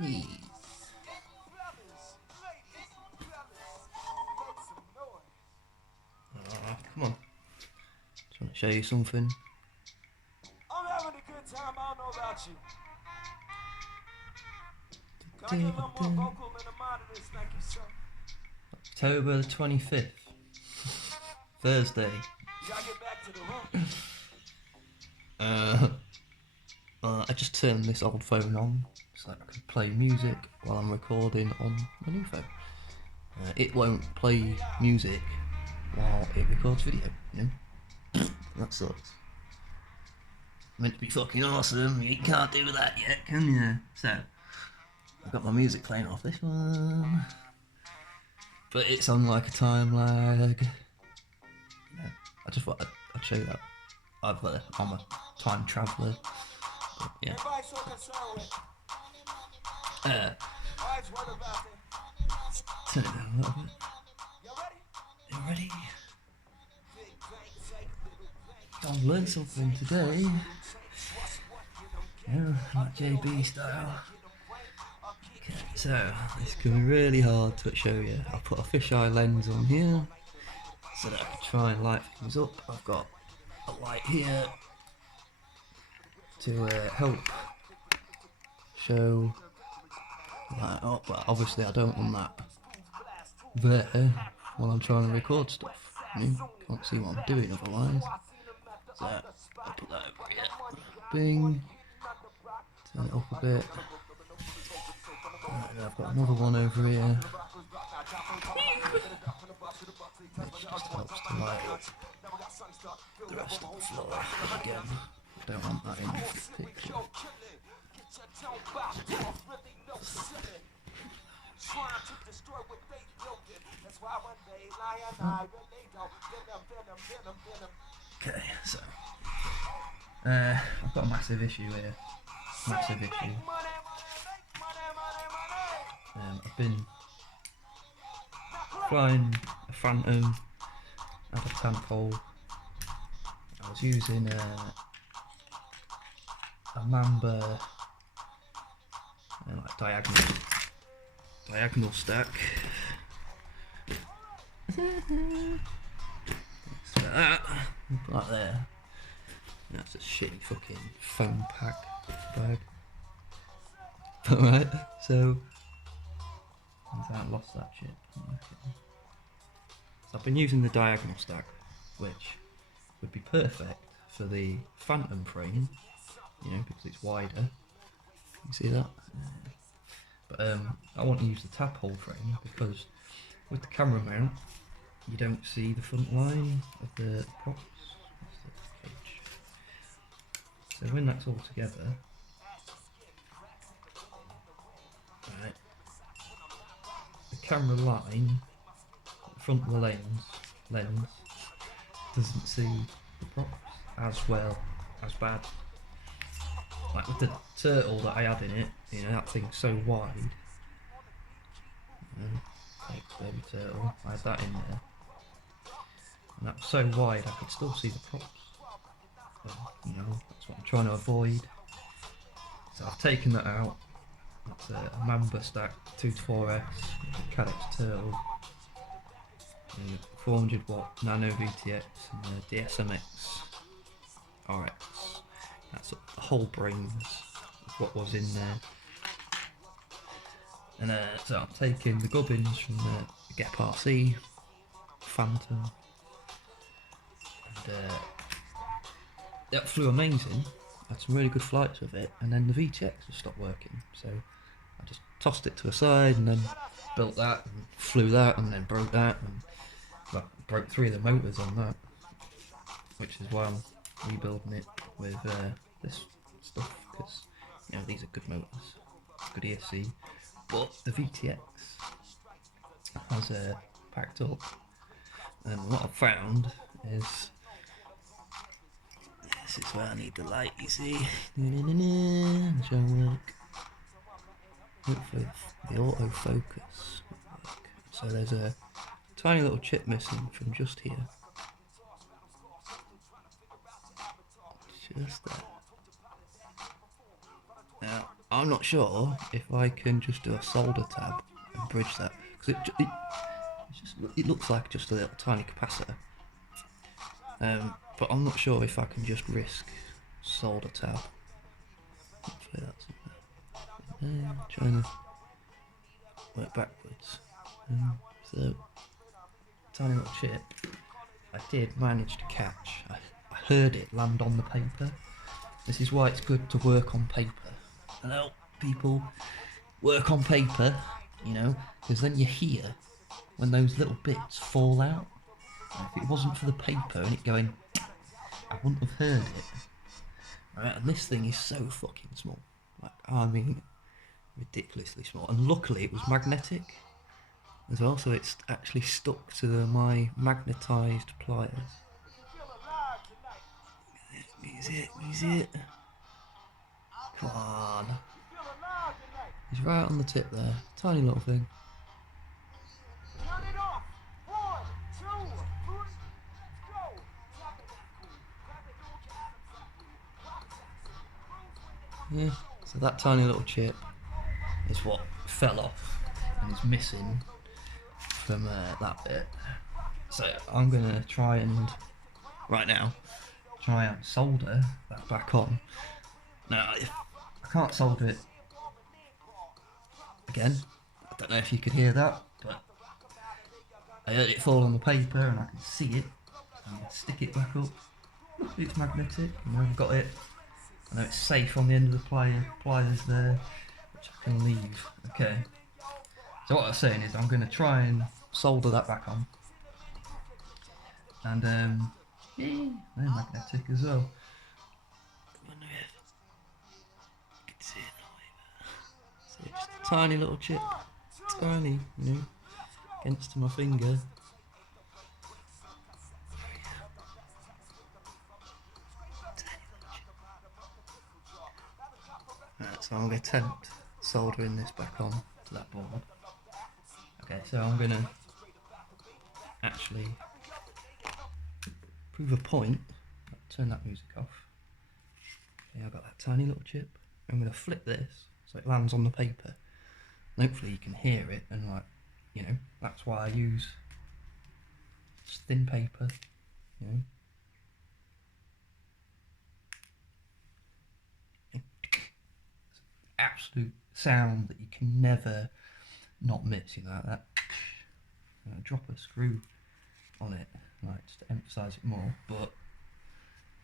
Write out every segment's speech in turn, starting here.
Hey. Come on. Just want to show you something. I'm having a good time, I don't know about you. Can I get a little more vocal in the monitors? Thank you, sir. October the 25th. Thursday. You gotta get back to the room. I just turned this old phone on so I can play music while I'm recording on my new phone. It won't play music while it records video, you know? That sucks. Meant to be fucking awesome, you can't do that yet, can you? So, I've got my music playing off this one, but it's on like a time lag. Yeah, I just thought I'd show you that. I'm a time traveller. Yeah. Everybody's so concerned with. Alright, what about it? Turn it down a little bit. You ready? You ready? Big bang, take little bang. I've learned something today. Yeah, like JB style. Okay, so it's going to be really hard to show you. I'll put a fisheye lens on here so that I can try and light things up. I've got a light here to help show light up, but obviously I don't want that there while I'm trying to record stuff. You can't see what I'm doing otherwise. So I'll put that over here. Bing. Turn it up a bit. Right, I've got another one over here, which just helps to light up the rest of the floor. Again, don't want that in the picture. Okay, so I've got a massive issue here. Massive issue. I've been flying a Phantom at a tadpole. I was using a Mamba like diagonal stack. So that, put that there. That's a shitty fucking foam pack bag. Alright, so I haven't lost that shit. Okay. So I've been using the diagonal stack, which would be perfect for the Phantom frame, you know, because it's wider. You see that? But I want to use the tadpole frame because with the camera mount, you don't see the front line of the props. That's the cage. So when that's all together, right, the camera line, the front of the lens doesn't see the props as well, as bad. Like with the turtle that I had in it, you know, that thing's so wide. Like baby turtle, I had that in there. And that was so wide I could still see the props. So, you know, that's what I'm trying to avoid. So I've taken that out. That's a Mamba stack 2-4S, Cadex turtle, 400 watt nano VTX and the DSMX RX. That's the whole brains of what was in there. And so I'm taking the gubbins from the Gep RC, Phantom, and that flew amazing. Had some really good flights with it, and then the VTX just stopped working. So I just tossed it to the side and then built that and flew that and then broke that and well, broke 3 of the motors on that, which is why I'm rebuilding it with this stuff, because you know these are good motors, good ESC, but the VTX has packed up, and what I've found is this is where I need the light, you see. Shall work. Hopefully the autofocus will work. So there's a tiny little chip missing from just here. Just there. Now, I'm not sure if I can just do a solder tab and bridge that, because it looks like just a little tiny capacitor. But I'm not sure if I can just risk solder tab. Hopefully that's trying to work backwards. So tiny little chip. I did manage to catch. I heard it land on the paper. This is why it's good to work on paper. Hello, people. Work on paper, you know, because then you hear when those little bits fall out. And if it wasn't for the paper and it going, I wouldn't have heard it. Right, and this thing is so fucking small. Like, I mean, ridiculously small. And luckily it was magnetic as well, so it's actually stuck to my magnetised pliers. Is it? Come on. He's right on the tip there. Tiny little thing. Turn it off. 1, 2, 3, go. Yeah, so that tiny little chip is what fell off and is missing from that bit. So I'm gonna try and, right now, try and solder that back on. Now, if I can't solder it again, I don't know if you could hear that, but I heard it fall on the paper and I can see it. I'm gonna stick it back up. Look, it's magnetic, you know, I've got it. I know it's safe on the end of the pliers there, which I can leave. Okay. So what I was saying is I'm going to try and solder that back on. And, yeah, they're magnetic as well. I wonder if you can see it. See, it's just a tiny little chip. Tiny, you know, against my finger. Right, so I'm going to attempt soldering this back on to that board. Okay, so I'm going to actually prove a point. Turn that music off. Okay, I've got that tiny little chip. I'm going to flip this so it lands on the paper. And hopefully you can hear it, and like, you know, that's why I use thin paper, you know. Absolute sound that you can never not miss, you know, that. Drop a screw on it, like, just to emphasise it more, but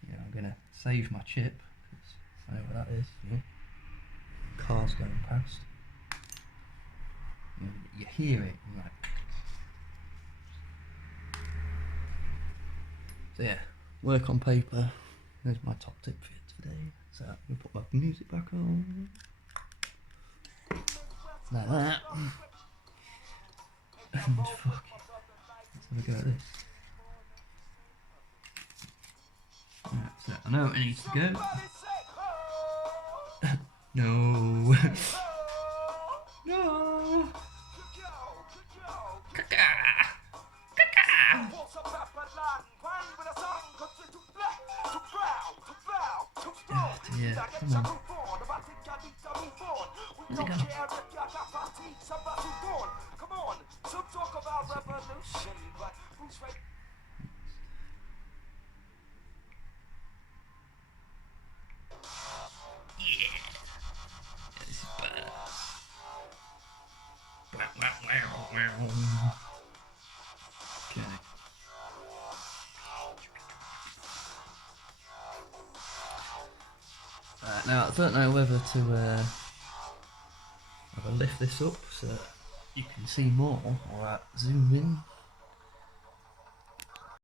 you know, I'm gonna save my chip because I know where that is. You know? Cars going past. You hear it, you're like. So yeah, work on paper. There's my top tip for today. So I'm gonna put my music back on. Like that. And fuck it. Let's have a go at this. Right, so I know it needs to go. No. No. Yeah, come on. Where's it gone? Come on, so talk about revolution, but who's right? This is bad. Okay. Now I don't know whether to lift this up so you can see more, or zoom in.